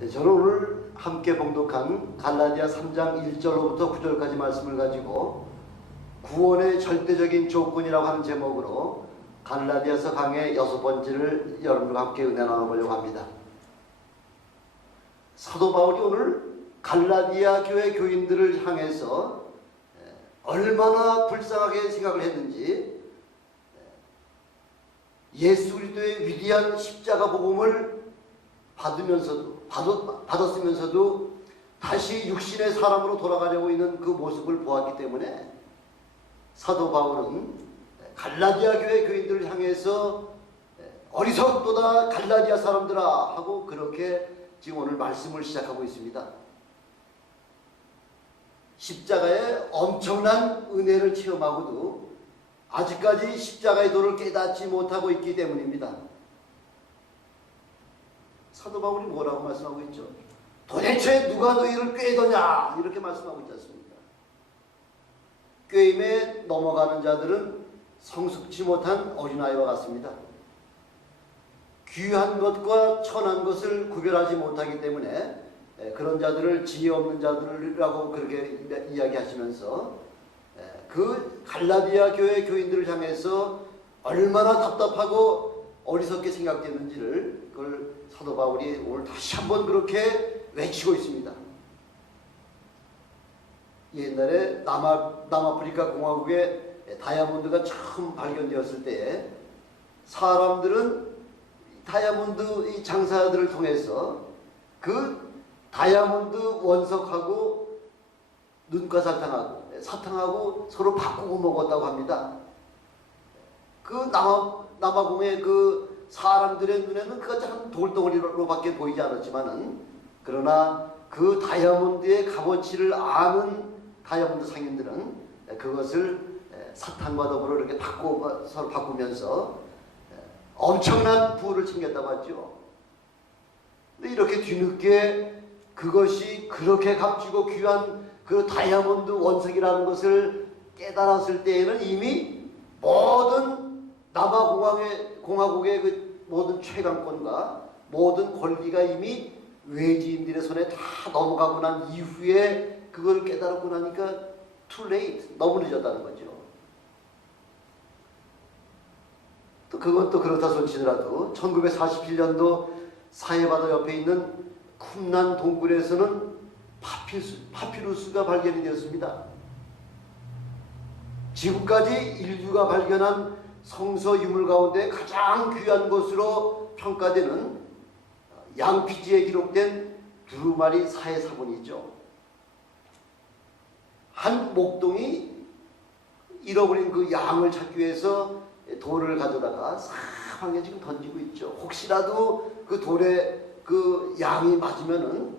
네, 저는 오늘 함께 봉독한 갈라디아 3장 1절로부터 9절까지 말씀을 가지고 구원의 절대적인 조건이라고 하는 제목으로 갈라디아서 강의 6번째를 여러분과 함께 은혜 나눠보려고 합니다. 사도 바울이 오늘 갈라디아 교회 교인들을 향해서 얼마나 불쌍하게 생각을 했는지, 예수 그리스도의 위대한 십자가 복음을 받았으면서도 다시 육신의 사람으로 돌아가려고 있는 그 모습을 보았기 때문에 사도 바울은 갈라디아 교회 교인들을 향해서 어리석도다 갈라디아 사람들아 하고 그렇게 지금 오늘 말씀을 시작하고 있습니다. 십자가의 엄청난 은혜를 체험하고도 아직까지 십자가의 도를 깨닫지 못하고 있기 때문입니다. 사도 바울이 뭐라고 말씀하고 있죠? 도대체 누가 너희를 꾀더냐 이렇게 말씀하고 있지 않습니까? 꾀임에 넘어가는 자들은 성숙지 못한 어린아이와 같습니다. 귀한 것과 천한 것을 구별하지 못하기 때문에 그런 자들을 지혜 없는 자들이라고 그렇게 이야기하시면서 그 갈라디아 교회 교인들을 향해서 얼마나 답답하고 어리석게 생각되는지를 그걸 사도 바울이 오늘 다시 한번 그렇게 외치고 있습니다. 옛날에 남아프리카 공화국에 다이아몬드가 처음 발견되었을 때 사람들은 다이아몬드 이 장사들을 통해서 그 다이아몬드 원석하고 사탕하고 서로 바꾸고 먹었다고 합니다. 그 남아공의 그 사람들의 눈에는 그것이 한 돌덩어리로밖에 보이지 않았지만은, 그러나 그 다이아몬드의 값어치를 아는 다이아몬드 상인들은 그것을 사탕과 더불어 이렇게 서로 바꾸면서 엄청난 부를 챙겼다고 하죠. 근데 이렇게 뒤늦게 그것이 그렇게 값지고 귀한 그 다이아몬드 원석이라는 것을 깨달았을 때에는 이미 모든 남아공화국의 그 모든 최강권과 모든 권리가 이미 외지인들의 손에 다 넘어가고 난 이후에 그걸 깨달았고 나니까 too late, 너무 늦었다는 거죠. 또 그건 또 그렇다 손치더라도 1947년도 사해바다 옆에 있는 쿰란 동굴에서는 파피루스가 발견이 되었습니다. 지금까지 인류가 발견한 성서 유물 가운데 가장 귀한 것으로 평가되는 양피지에 기록된 두루마리 사해 사본이죠. 한 목동이 잃어버린 그 양을 찾기 위해서 돌을 가져다가 사방에 지금 던지고 있죠. 혹시라도 그 돌에 그 양이 맞으면은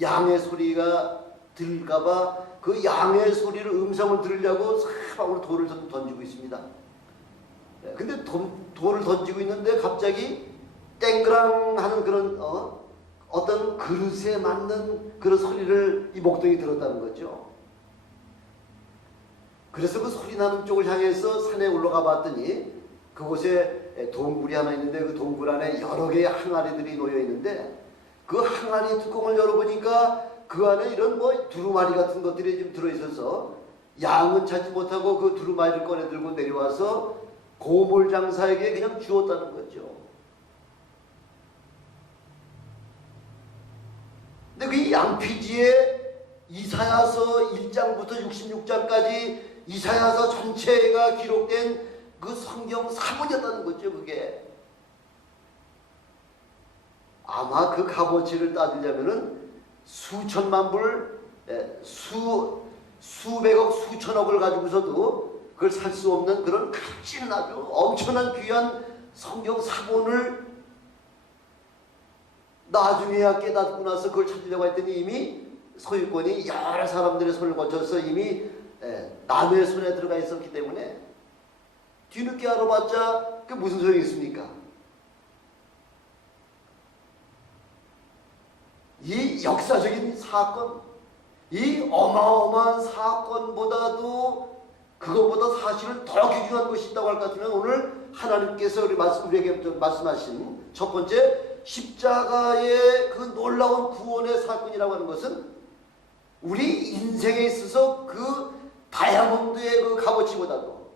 양의 소리가 들릴까봐 그 양의 소리를 음성을 들으려고 사방으로 돌을 던지고 있습니다. 근데 돌을 던지고 있는데 갑자기 땡그랑 하는 그런 어떤 그릇에 맞는 그런 소리를 이 목동이 들었다는 거죠. 그래서 그 소리 나는 쪽을 향해서 산에 올라가 봤더니 그곳에 동굴이 하나 있는데 그 동굴 안에 여러 개의 항아리들이 놓여 있는데 그 항아리 뚜껑을 열어보니까 그 안에 이런 두루마리 같은 것들이 좀 들어있어서 양은 찾지 못하고 그 두루마리를 꺼내 들고 내려와서 고물 장사에게 그냥 주었다는 거죠. 근데 그 양피지에 이사야서 1장부터 66장까지 이사야서 전체가 기록된 그 성경 사본이었다는 거죠. 그게 아마 그 값어치를 따지려면은 수천만 불, 수백억, 수천억을 가지고서도 그걸 살 수 없는 그런 값진 아주 엄청난 귀한 성경 사본을 나중에야 깨닫고 나서 그걸 찾으려고 했더니 이미 소유권이 여러 사람들의 손을 거쳐서 이미 남의 손에 들어가 있었기 때문에 뒤늦게 알아봤자 그게 무슨 소용이 있습니까? 이 역사적인 사건, 이 어마어마한 사건보다도 그것보다 사실은 더 귀중한 것이 있다고 할 것 같으면 오늘 하나님께서 우리에게 말씀하신 첫 번째 십자가의 그 놀라운 구원의 사건이라고 하는 것은 우리 인생에 있어서 그 다이아몬드의 그 값어치보다도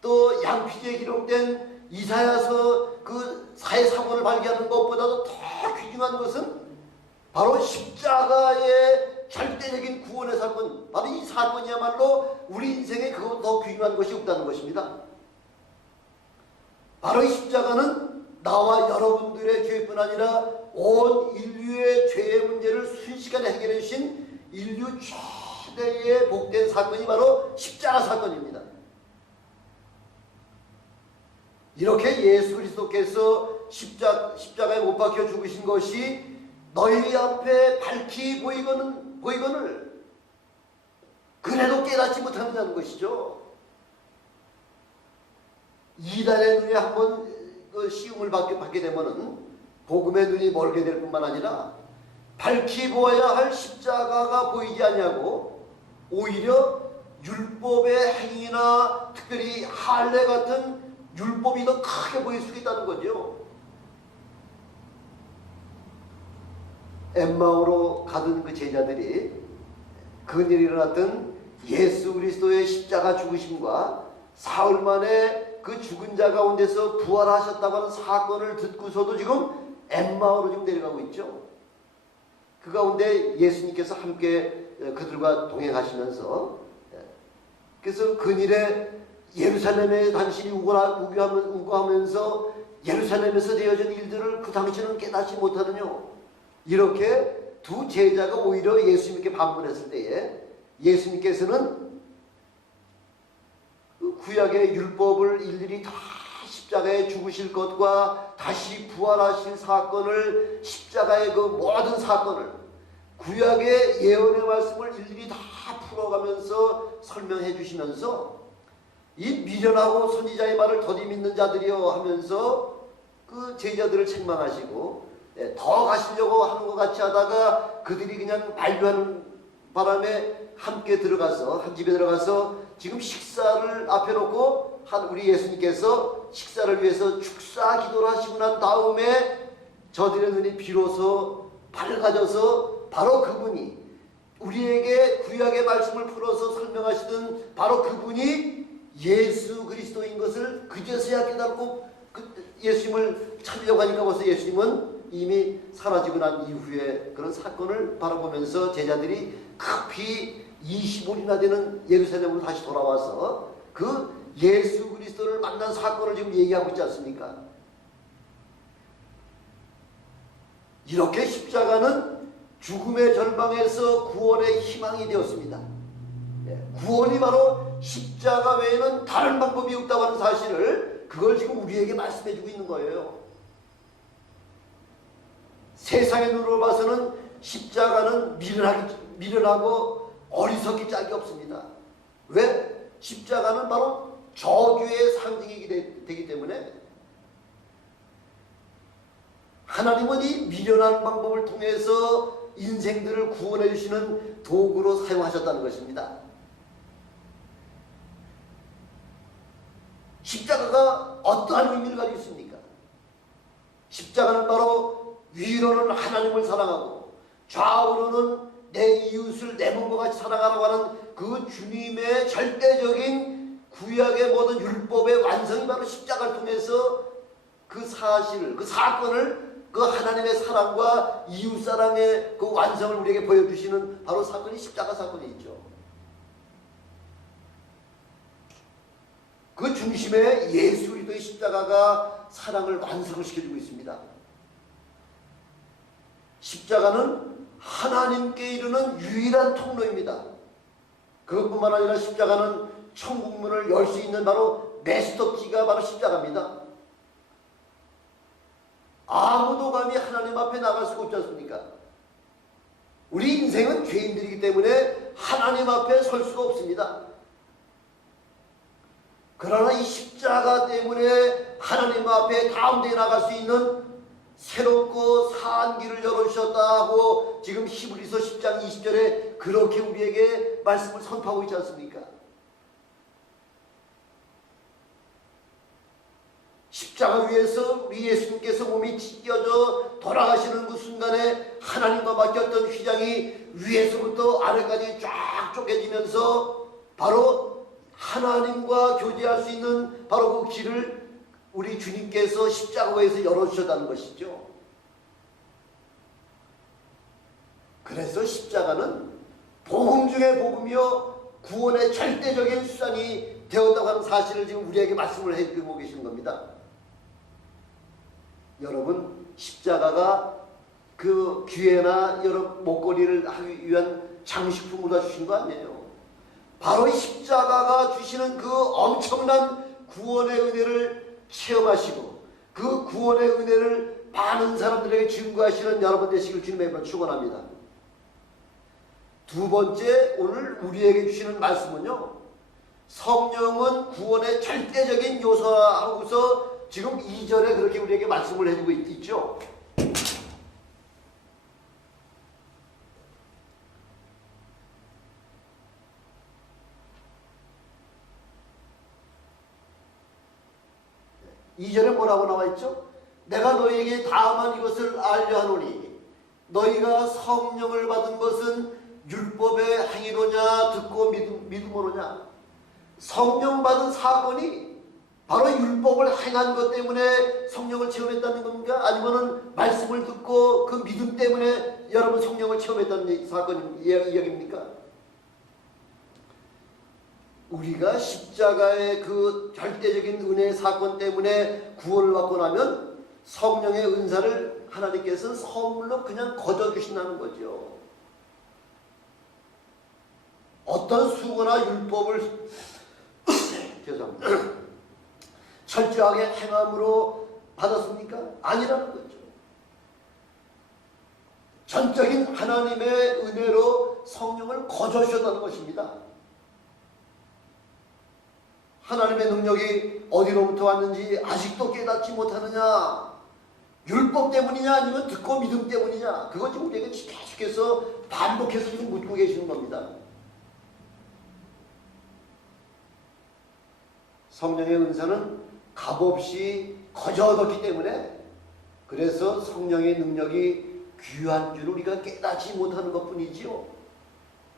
또 양피지에 기록된 이사야서 그 사회사건을 발견하는 것보다도 더 귀중한 것은 바로 십자가의 절대적인 구원의 사건, 바로 이 사건이야말로 우리 인생에 그것보다 더 귀중한 것이 없다는 것입니다. 바로 이 십자가는 나와 여러분들의 죄뿐 아니라 온 인류의 죄의 문제를 순식간에 해결해 주신 인류 최대의 복된 사건이 바로 십자가 사건입니다. 이렇게 예수 그리스도께서 십자가에 못 박혀 죽으신 것이 너희 앞에 밝히 보이거늘 그래도 깨닫지 못한다는 것이죠. 이단의 눈에 한번 그 시움을 받게 되면은 복음의 눈이 멀게 될 뿐만 아니라 밝히 보아야 할 십자가가 보이지 아니하고 오히려 율법의 행위나 특별히 할례 같은 율법이 더 크게 보일 수 있다는 거죠. 엠마오로 가던 그 제자들이 그일이 일어났던 예수 그리스도의 십자가 죽으심과 사흘 만에 그 죽은 자 가운데서 부활하셨다고 하는 사건을 듣고서도 지금 엠마오로 지금 내려가고 있죠. 그 가운데 예수님께서 함께 그들과 동행하시면서 그래서 그일에 예루살렘에 당신이 우고하면서 예루살렘에서 되어진 일들을 그 당신은 깨닫지 못하느냐. 이렇게 두 제자가 오히려 예수님께 반문했을 때에 예수님께서는 그 구약의 율법을 일일이 다 십자가에 죽으실 것과 다시 부활하실 사건을 십자가의 그 모든 사건을 구약의 예언의 말씀을 일일이 다 풀어가면서 설명해 주시면서 이 미련하고 선지자의 말을 더디 믿는 자들이여 하면서 그 제자들을 책망하시고 더 가시려고 하는 것 같이 하다가 그들이 그냥 만류하는 바람에 함께 들어가서 한 집에 들어가서 지금 식사를 앞에 놓고 우리 예수님께서 식사를 위해서 축사 기도를 하시고 난 다음에 저들의 눈이 비로소 밝아져서 바로 그분이 우리에게 구약의 말씀을 풀어서 설명하시던 바로 그분이 예수 그리스도인 것을 그제서야 깨닫고 예수님을 찾으려고 하니까 벌써 예수님은 이미 사라지고 난 이후에 그런 사건을 바라보면서 제자들이 급히 20일이나 되는 예루살렘으로 다시 돌아와서 그 예수 그리스도를 만난 사건을 지금 얘기하고 있지 않습니까? 이렇게 십자가는 죽음의 절망에서 구원의 희망이 되었습니다. 구원이 바로 십자가 외에는 다른 방법이 없다고 하는 사실을 그걸 지금 우리에게 말씀해 주고 있는 거예요. 세상의 눈으로 봐서는 십자가는 미련하고 어리석기 짝이 없습니다. 왜? 십자가는 바로 저주의 상징이 되기 때문에 하나님은 이 미련한 방법을 통해서 인생들을 구원해 주시는 도구로 사용하셨다는 것입니다. 십자가가 어떠한 의미를 가지고 있습니까? 십자가는 바로 위로는 하나님을 사랑하고 좌우로는 내 이웃을 내 몸과 같이 사랑하라고 하는 그 주님의 절대적인 구약의 모든 율법의 완성이 바로 십자가를 통해서 그 사실을, 그 사건을 그 하나님의 사랑과 이웃사랑의 그 완성을 우리에게 보여주시는 바로 사건이 십자가 사건이 있죠. 그 중심에 예수 그리스도의 십자가가 사랑을 완성을 시켜주고 있습니다. 십자가는 하나님께 이르는 유일한 통로입니다. 그것뿐만 아니라 십자가는 천국문을 열 수 있는 바로 메스터키가 바로 십자가입니다. 아무도 감히 하나님 앞에 나갈 수가 없지 않습니까? 우리 인생은 죄인들이기 때문에 하나님 앞에 설 수가 없습니다. 그러나 이 십자가 때문에 하나님 앞에 가운데 나갈 수 있는 새롭고 사한 길을 열어주셨다고 지금 히브리서 10장 20절에 그렇게 우리에게 말씀을 선포하고 있지 않습니까? 십자가 위에서 우리 예수님께서 몸이 찢겨져 돌아가시는 그 순간에 하나님과 맡겼던 휘장이 위에서부터 아래까지 쫙 쪼개지면서 바로 하나님과 교제할 수 있는 바로 그 길을 우리 주님께서 십자가에서 열어주셨다는 것이죠. 그래서 십자가는 복음 중에 복음이요 구원의 절대적인 수단이 되었다고 하는 사실을 지금 우리에게 말씀을 해주고 계신 겁니다. 여러분, 십자가가 그 귀에나 여러 목걸이를 하기 위한 장식품으로 주신 거 아니에요. 바로 이 십자가가 주시는 그 엄청난 구원의 은혜를 체험하시고 그 구원의 은혜를 많은 사람들에게 증거하시는 여러분 되시길 주님의 이름으로 축원합니다. 두 번째, 오늘 우리에게 주시는 말씀은요, 성령은 구원의 절대적인 요소하고서 지금 2절에 그렇게 우리에게 말씀을 해주고 있죠. 이 절에 뭐라고 나와 있죠? 내가 너희에게 다만 이것을 알려 하노니 너희가 성령을 받은 것은 율법의 행위로냐 듣고 믿음으로냐. 성령 받은 사건이 바로 율법을 행한 것 때문에 성령을 체험했다는 겁니까? 아니면은 말씀을 듣고 그 믿음 때문에 여러분 성령을 체험했다는 사건 이야기입니까? 우리가 십자가의 그 절대적인 은혜의 사건 때문에 구원을 받고 나면 성령의 은사를 하나님께서 선물로 그냥 거저 주신다는 거죠. 어떤 수고나 율법을 죄송합니다. 철저하게 행함으로 받았습니까? 아니라는 거죠. 전적인 하나님의 은혜로 성령을 거저 주셨다는 것입니다. 하나님의 능력이 어디로부터 왔는지 아직도 깨닫지 못하느냐? 율법 때문이냐 아니면 듣고 믿음 때문이냐? 그것 지금 우리에게 계속해서 반복해서 지금 묻고 계시는 겁니다. 성령의 은사는 값없이 거저 얻었기 때문에 그래서 성령의 능력이 귀한 줄 우리가 깨닫지 못하는 것뿐이지요.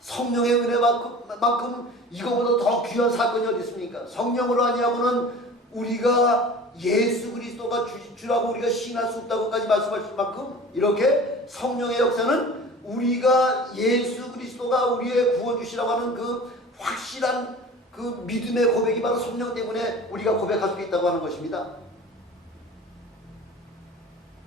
성령의 은혜만큼 이거보다 더 귀한 사건이 어디 있습니까? 성령으로 아니하고는 우리가 예수 그리스도가 주라고 우리가 신할 수 없다고까지 말씀하실 만큼 이렇게 성령의 역사는 우리가 예수 그리스도가 우리의 구원주시라고 하는 그 확실한 그 믿음의 고백이 바로 성령 때문에 우리가 고백할 수 있다고 하는 것입니다.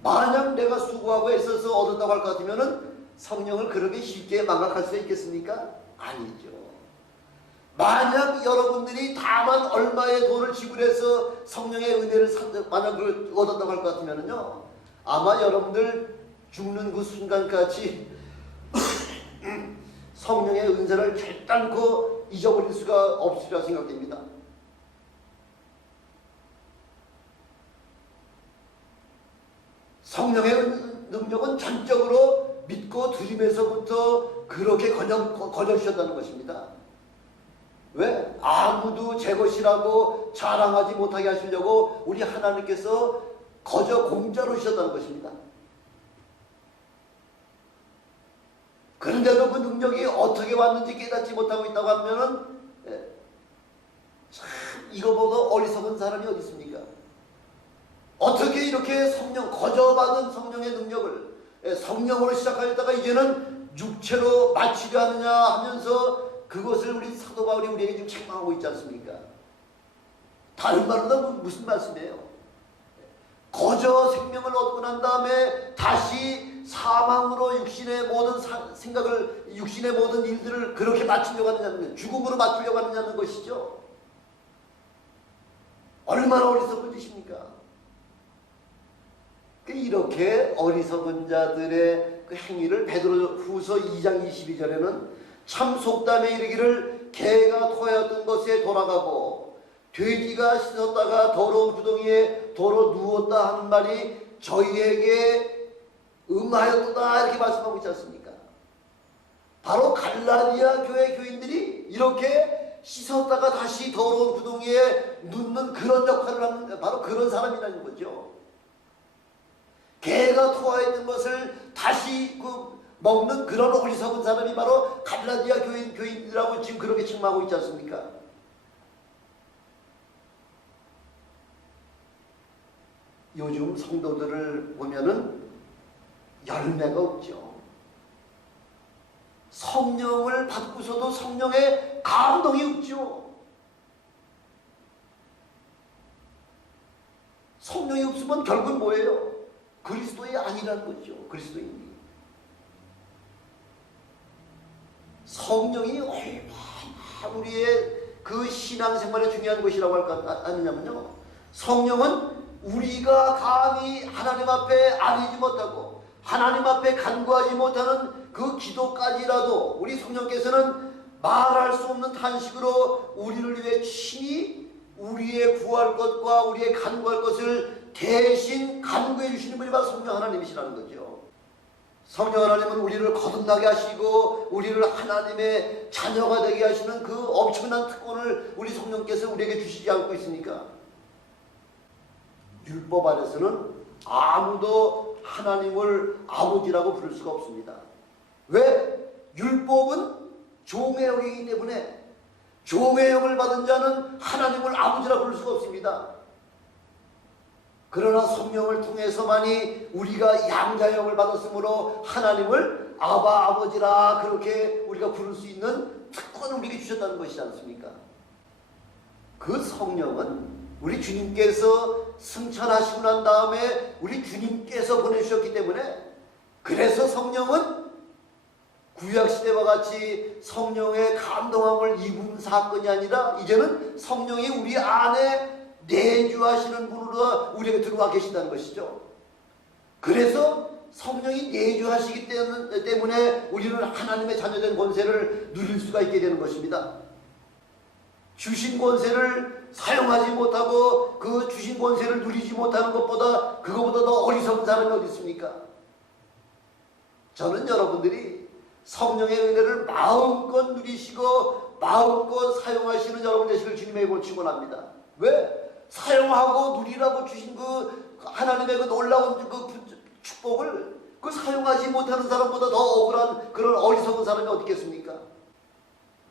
만약 내가 수고하고 애써서 얻었다고 할 것 같으면은 성령을 그렇게 쉽게 망각할 수 있겠습니까? 아니죠. 만약 여러분들이 다만 얼마의 돈을 지불해서 성령의 은혜를 만약 얻었다고 할 것 같으면은요, 아마 여러분들 죽는 그 순간까지 성령의 은사를 결단코 잊어버릴 수가 없으리라 생각됩니다. 성령의 능력은 전적으로 믿고 드리면서부터 그렇게 거저주셨다는 것입니다. 왜? 아무도 제 것이라고 자랑하지 못하게 하시려고 우리 하나님께서 거저 공짜로 주셨다는 것입니다. 그런데도 그 능력이 어떻게 왔는지 깨닫지 못하고 있다고 하면은 참 이거보다 어리석은 사람이 어디 있습니까? 어떻게 이렇게 거저받은 성령의 능력을 성령으로 시작하였다가 이제는 육체로 마치려 하느냐 하면서 그것을 우리 사도 바울이 우리에게 지금 책망하고 있지 않습니까? 다른 말로 무슨 말씀이에요? 거저 생명을 얻고 난 다음에 다시 사망으로 육신의 모든 생각을, 육신의 모든 일들을 그렇게 맞추려고 하느냐는, 죽음으로 맞추려고 하느냐는 것이죠. 얼마나 어리석은 짓입니까? 이렇게 어리석은 자들의 그 행위를 베드로후서 2장 22절에는 참 속담에 이르기를 개가 토하였던 것에 돌아가고 돼지가 씻었다가 더러운 구덩이에 도로 누웠다 하는 말이 저희에게 응하였다 이렇게 말씀하고 있지 않습니까? 바로 갈라디아 교회 교인들이 이렇게 씻었다가 다시 더러운 구덩이에 눕는 그런 역할을 하는 바로 그런 사람이라는 거죠. 개가 토하였던 것을 다시 먹는 그런 어리석은 사람이 바로 갈라디아 교인들하고 지금 그렇게 책망하고 있지 않습니까? 요즘 성도들을 보면은 열매가 없죠. 성령을 받고서도 성령의 감동이 없죠. 성령이 없으면 결국은 뭐예요? 그리스도의 아니라는 거죠. 그리스도인이. 성령이 얼마나 우리의 그 신앙생활에 중요한 것이라고 할까 하느냐면요. 성령은 우리가 감히 하나님 앞에 아뢰지 못하고 하나님 앞에 간구하지 못하는 그 기도까지라도 우리 성령께서는 말할 수 없는 탄식으로 우리를 위해 친히 우리의 구할 것과 우리의 간구할 것을 대신 간구해 주시는 분이 바로 성령 하나님이시라는 거죠. 성령 하나님은 우리를 거듭나게 하시고 우리를 하나님의 자녀가 되게 하시는 그 엄청난 특권을 우리 성령께서 우리에게 주시지 않고 있습니까? 율법 아래서는 아무도 하나님을 아버지라고 부를 수가 없습니다. 왜? 율법은 종의 영이기 때문에 종의 영을 받은 자는 하나님을 아버지라 부를 수가 없습니다. 그러나 성령을 통해서만이 우리가 양자영을 받았으므로 하나님을 아바 아버지라 그렇게 우리가 부를 수 있는 특권을 우리에게 주셨다는 것이지 않습니까? 그 성령은 우리 주님께서 승천하시고 난 다음에 우리 주님께서 보내주셨기 때문에 그래서 성령은 구약시대와 같이 성령의 감동함을 입은 사건이 아니라 이제는 성령이 우리 안에 내주하시는 분으로 우리에게 들어와 계신다는 것이죠. 그래서 성령이 내주하시기 때문에 우리는 하나님의 자녀된 권세를 누릴 수가 있게 되는 것입니다. 주신 권세를 사용하지 못하고 그 주신 권세를 누리지 못하는 것보다 그거보다 더 어리석은 사람이 어디 있습니까? 저는 여러분들이 성령의 은혜를 마음껏 누리시고 마음껏 사용하시는 여러분 되시길 주님의 이름으로 축원합니다. 왜? 사용하고 누리라고 주신 그 하나님의 그 놀라운 그 축복을 그 사용하지 못하는 사람보다 더 억울한 그런 어리석은 사람이 어디 있겠습니까?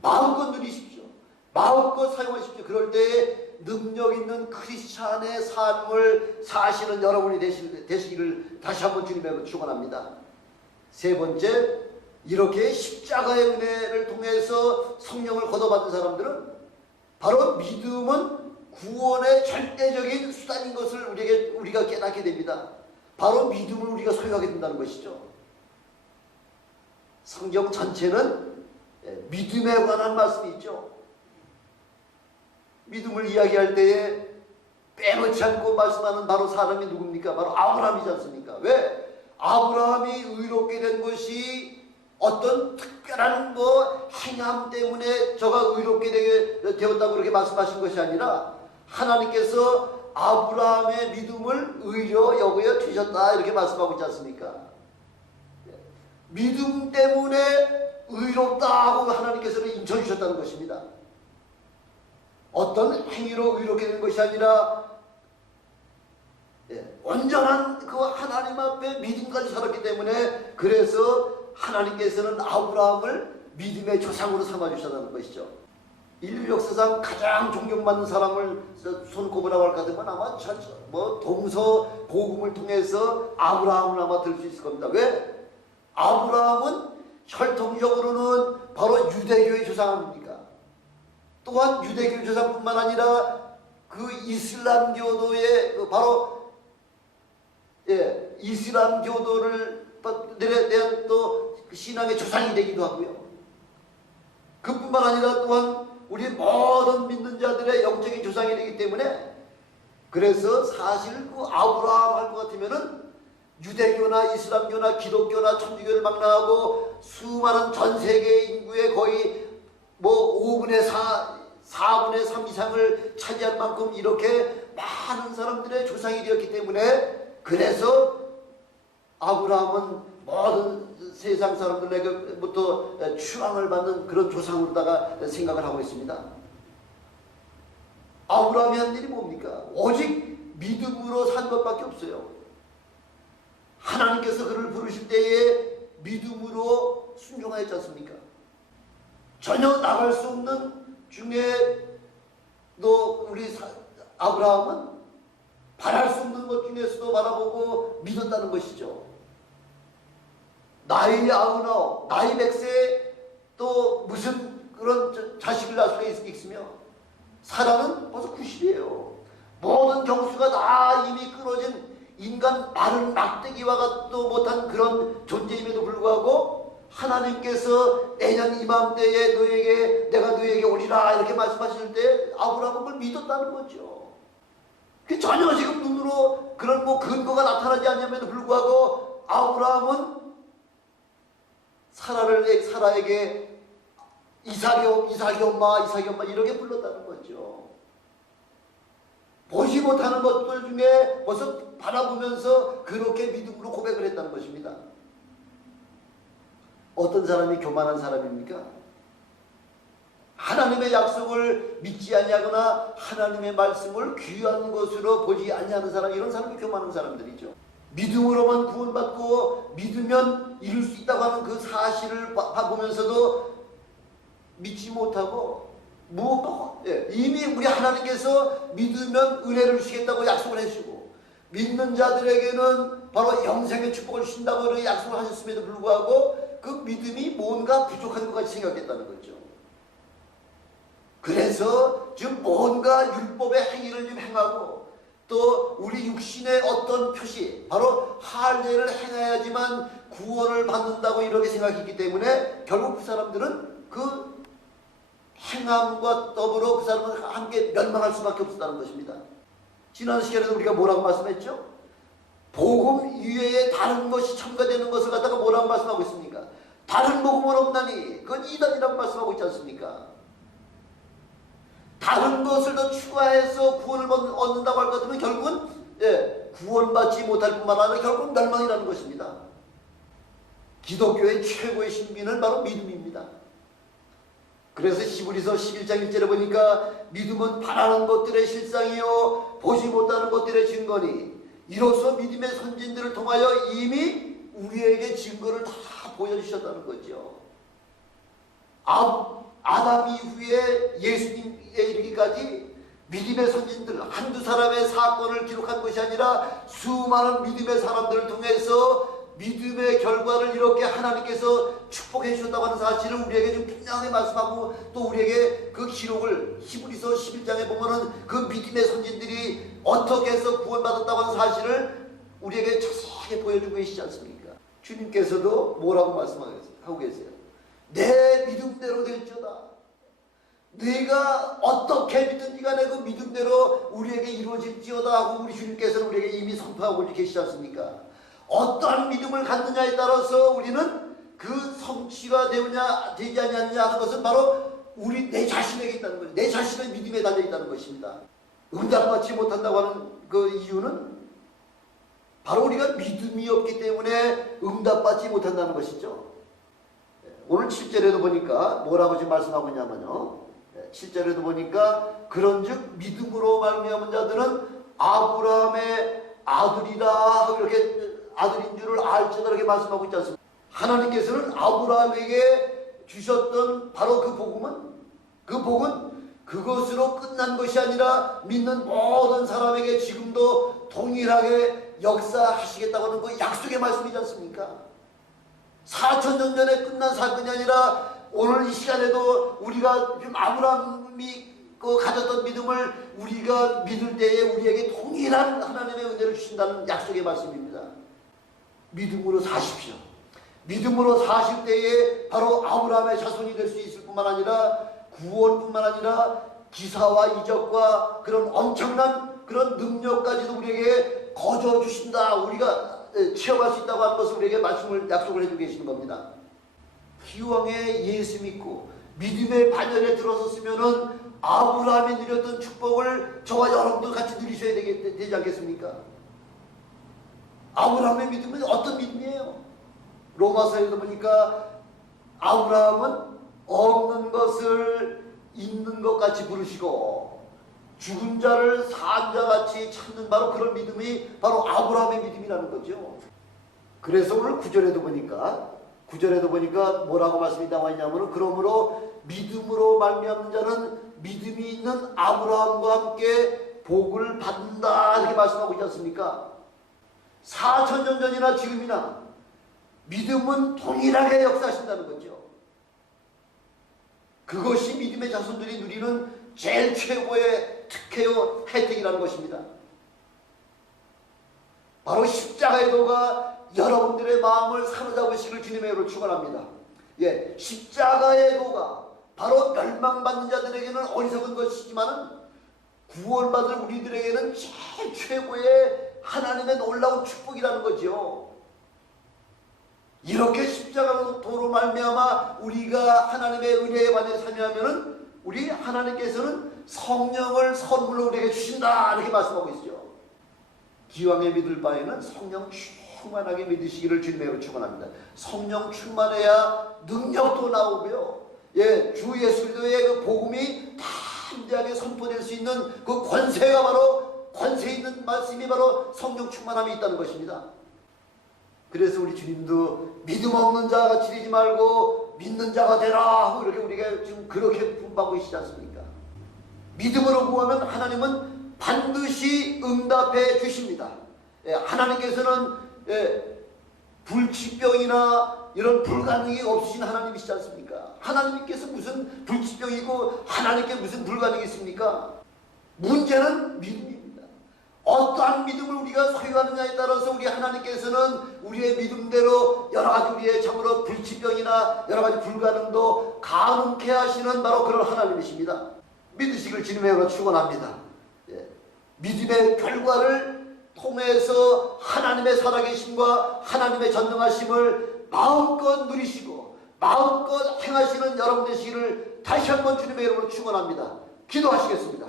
마음껏 누리십시오. 마음껏 사용하십시오. 그럴 때에 능력 있는 크리스찬의 삶을 사시는 여러분이 되시기를 다시 한번 주님의 축원합니다. 세 번째, 이렇게 십자가의 은혜를 통해서 성령을 거둬받은 사람들은 바로 믿음은 구원의 절대적인 수단인 것을 우리가 깨닫게 됩니다. 바로 믿음을 우리가 소유하게 된다는 것이죠. 성경 전체는 믿음에 관한 말씀이 있죠. 믿음을 이야기할 때에 빼놓지 않고 말씀하는 바로 사람이 누굽니까? 바로 아브라함이지 않습니까? 왜? 아브라함이 의롭게 된 것이 어떤 특별한 행함 때문에 저가 의롭게 되었다고 그렇게 말씀하신 것이 아니라 하나님께서 아브라함의 믿음을 의로 여겨 주셨다 이렇게 말씀하고 있지 않습니까? 믿음 때문에 의롭다 하고 하나님께서는 인쳐주셨다는 것입니다. 어떤 행위로 의롭게 된 것이 아니라 온전한 그 하나님 앞에 믿음까지 살았기 때문에 그래서 하나님께서는 아브라함을 믿음의 조상으로 삼아주셨다는 것이죠. 인류 역사상 가장 존경받는 사람을 손꼽으라고 할 것 같으면 아마 동서 복음을 통해서 아브라함을 아마 들 수 있을 겁니다. 왜? 아브라함은 혈통적으로는 바로 유대교의 조상 아닙니까? 또한 유대교 조상뿐만 아니라 그 이슬람교도의 바로 이슬람교도를 대한 또 신앙의 조상이 되기도 하고요. 그뿐만 아니라 또한 우리 모든 믿는 자들의 영적인 조상이 되기 때문에 그래서 사실 그 아브라함 할 것 같으면은 유대교나 이슬람교나 기독교나 천주교를 망라하고 수많은 전 세계 인구의 거의 5분의 4분의 3 이상을 차지할 만큼 이렇게 많은 사람들의 조상이 되었기 때문에 그래서 아브라함은 모든 세상 사람들에게부터 추앙을 받는 그런 조상으로다가 생각을 하고 있습니다. 아브라함이 한 일이 뭡니까? 오직 믿음으로 산 것밖에 없어요. 하나님께서 그를 부르실 때에 믿음으로 순종하였지 않습니까? 전혀 나갈 수 없는 중에 우리 아브라함은 바랄 수 없는 것 중에서도 바라보고 믿었다는 것이죠. 나이 99, 나이 100세 또 무슨 그런 자식을 낳을 수가 있으며 사라는 벌써 90이에요. 모든 경수가 다 이미 끊어진 인간 마른 막대기와 같도 못한 그런 존재임에도 불구하고 하나님께서 내년 이맘때에 내가 너에게 오리라 이렇게 말씀하실 때 아브라함은 그걸 믿었다는 거죠. 전혀 지금 눈으로 그런 근거가 나타나지 않음에도 불구하고 아브라함은 사라에게 이삭이 엄마 이렇게 불렀다는 거죠. 보지 못하는 것들 중에 벌써 바라보면서 그렇게 믿음으로 고백을 했다는 것입니다. 어떤 사람이 교만한 사람입니까? 하나님의 약속을 믿지 아니하거나 하나님의 말씀을 귀한 것으로 보지 아니하는 사람, 이런 사람이 교만한 사람들이죠. 믿음으로만 구원받고 믿으면 이룰 수 있다고 하는 그 사실을 보면서도 믿지 못하고 이미 우리 하나님께서 믿으면 은혜를 주시겠다고 약속을 해주시고 믿는 자들에게는 바로 영생의 축복을 주신다고 약속을 하셨음에도 불구하고 그 믿음이 뭔가 부족한 것 같이 생각했다는 거죠. 그래서 지금 뭔가 율법의 행위를 좀 행하고 또 우리 육신의 어떤 표시, 바로 할례를 행해야지만 구원을 받는다고 이렇게 생각했기 때문에 결국 그 사람들은 그 행함과 더불어 그 사람은 함께 멸망할 수밖에 없었다는 것입니다. 지난 시간에도 우리가 뭐라고 말씀했죠? 복음 이외에 다른 것이 첨가되는 것을 갖다가 뭐라고 말씀하고 있습니까? 다른 복음은 없나니 그건 이단이라고 말씀하고 있지 않습니까? 다른 것을 더 추가해서 구원을 얻는다고 할 것 같으면 결국은 구원받지 못할 뿐만 아니라 결국은 멸망이라는 것입니다. 기독교의 최고의 신비는 바로 믿음입니다. 그래서 히브리서 11장 1절에 보니까 믿음은 바라는 것들의 실상이요 보지 못하는 것들의 증거니 이로써 믿음의 선진들을 통하여 이미 우리에게 증거를 다 보여주셨다는 거죠. 아담 이후에 예수님에 이르기까지 믿음의 선진들 한두 사람의 사건을 기록한 것이 아니라 수많은 믿음의 사람들을 통해서 믿음의 결과를 이렇게 하나님께서 축복해 주셨다고 하는 사실을 우리에게 좀 분명하게 말씀하고 또 우리에게 그 기록을 히브리서 11장에 보면은 그 믿음의 선진들이 어떻게 해서 구원받았다고 하는 사실을 우리에게 자세하게 보여주고 계시지 않습니까? 주님께서도 뭐라고 말씀하고 계세요? 내 믿음대로 될지어다. 네가 어떻게 믿든지 간에 그 믿음대로 우리에게 이루어질지어다 하고 우리 주님께서는 우리에게 이미 선포하고 계시지 않습니까? 어떠한 믿음을 갖느냐에 따라서 우리는 그 성취가 되느냐 되지 않느냐 하는 것은 바로 내 자신에게 있다는 거예요. 내 자신의 믿음에 달려 있다는 것입니다. 응답받지 못한다고 하는 그 이유는 바로 우리가 믿음이 없기 때문에 응답받지 못한다는 것이죠. 오늘 7절에도 보니까 뭐라고 지금 말씀하고 있냐면요. 7절에도 보니까 그런즉 믿음으로 말미암은 자들은 아브라함의 아들이다 하고 이렇게 아들인 줄을 알지다 이렇게 말씀하고 있지 않습니까? 하나님께서는 아브라함에게 주셨던 바로 그 복은 그것으로 끝난 것이 아니라 믿는 모든 사람에게 지금도 동일하게 역사하시겠다고 하는 그 약속의 말씀이지 않습니까? 4,000년 전에 끝난 사건이 아니라 오늘 이 시간에도 우리가 지금 아브라함이 가졌던 믿음을 우리가 믿을 때에 우리에게 동일한 하나님의 은혜를 주신다는 약속의 말씀입니다. 믿음으로 사십시오. 믿음으로 사실 때에 바로 아브라함의 자손이 될 수 있을 뿐만 아니라 구원뿐만 아니라 기사와 이적과 그런 엄청난 그런 능력까지도 우리에게 거저 주신다. 우리가 체험할 수 있다고 하는 것을 우리에게 약속을 해주고 계시는 겁니다. 기왕에 예수 믿고 믿음의 반열에 들어섰으면은 아브라함이 누렸던 축복을 저와 여러분도 같이 누리셔야 되지 않겠습니까? 아브라함의 믿음은 어떤 믿음이에요? 로마서에도 보니까 아브라함은 없는 것을 있는 것 같이 부르시고 죽은 자를 산 자같이 찾는 바로 그런 믿음이 바로 아브라함의 믿음이라는 거죠. 그래서 오늘 구절에도 보니까 뭐라고 말씀이 나와 있냐면, 그러므로 믿음으로 말미암는 자는 믿음이 있는 아브라함과 함께 복을 받는다, 이렇게 말씀하고 있지 않습니까? 4,000년 전이나 지금이나 믿음은 동일하게 역사하신다는 거죠. 그것이 믿음의 자손들이 누리는 제일 최고의 특혜요 혜택이라는 것입니다. 바로 십자가의 도가 여러분들의 마음을 사로잡으시길 주님의 이름으로 축원합니다. 예, 십자가의 도가 바로 멸망받는 자들에게는 어리석은 것이지만 구원받을 우리들에게는 제일 최고의 하나님의 놀라운 축복이라는 거죠. 이렇게 십자가 도로 말미암아 우리가 하나님의 은혜에 관해 참여하면은 우리 하나님께서는 성령을 선물로 우리에게 주신다, 이렇게 말씀하고 있죠. 기왕에 믿을 바에는 성령 충만하게 믿으시기를 주님의 이름으로 축원합니다. 성령 충만해야 능력도 나오고요. 예, 주 예수 그리스도의 그 복음이 담대하게 선포될 수 있는 그 권세가 바로, 권세 있는 말씀이 바로 성령 충만함이 있다는 것입니다. 그래서 우리 주님도 믿음 없는 자가 지리지 말고 믿는 자가 되라, 이렇게 우리가 지금 그렇게 분부하고 계시지 않습니까? 믿음으로 구하면 하나님은 반드시 응답해 주십니다. 예, 하나님께서는 불치병이나 이런 불가능이 없으신 하나님이시지 않습니까? 하나님께서 무슨 불치병이 있고 하나님께 무슨 불가능이 있습니까? 문제는 믿음입니다. 어떠한 믿음을 우리가 소유하느냐에 따라서 우리 하나님께서는 우리의 믿음대로 여러가지 우리의 참으로 불치병이나 여러가지 불가능도 가능케 하시는 바로 그런 하나님이십니다. 믿으시길 주님의 이름으로 축원합니다. 예. 믿음의 결과를 통해서 하나님의 살아계심과 하나님의 전능하심을 마음껏 누리시고 마음껏 행하시는 여러분 되시기를 다시 한번 주님의 이름으로 축원합니다. 기도하시겠습니다.